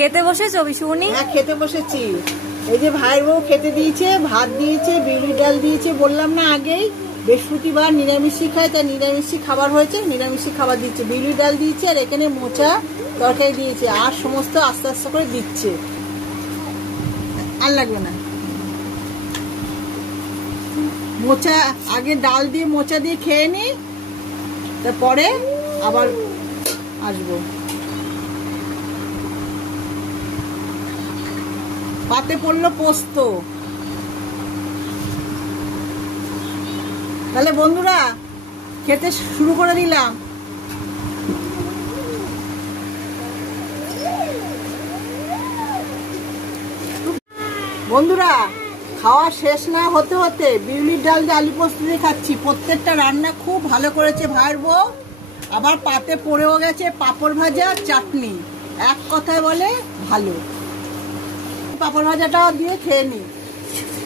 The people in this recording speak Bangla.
খেতে বসেছো বিশুমণি? হ্যাঁ খেতে বসেছি। এই যে ভাইয়ের বউ খেতে দিয়েছে, ভাত দিয়েছে, বিউলির ডাল দিয়েছে। বললাম না আগেই বৃহস্পতিবার নিরামিষই খায়, তাই নিরামিষই খাবার হয়েছে, নিরামিষই খাবার দিচ্ছে। বিউলির ডাল দিয়েছে আর এখানে মোচা তরকারি দিয়েছে, আর সমস্ত আস্তে আস্তে করে দিচ্ছে। আর লাগবে না। মোচা আগে ডাল দিয়ে মোচা দিয়ে খেয়ে নি, তারপরে আবার আসবো। পাতে পড়লো পোস্ত। তাহলে বন্ধুরা খেতে শুরু করে দিলাম। বন্ধুরা খাওয়া শেষ না হতে হতে বিউলির ডাল দিয়ে আলু পোস্ত দিয়ে খাচ্ছি। প্রত্যেকটা রান্না খুব ভালো করেছে ভাইয়ের বউ। আবার পাতে পড়েও গেছে পাঁপড় ভাজা, চাটনি। এক কথায় বলে ভালো। পাঁপড় ভাজাটা দিয়ে খেয়ে নি।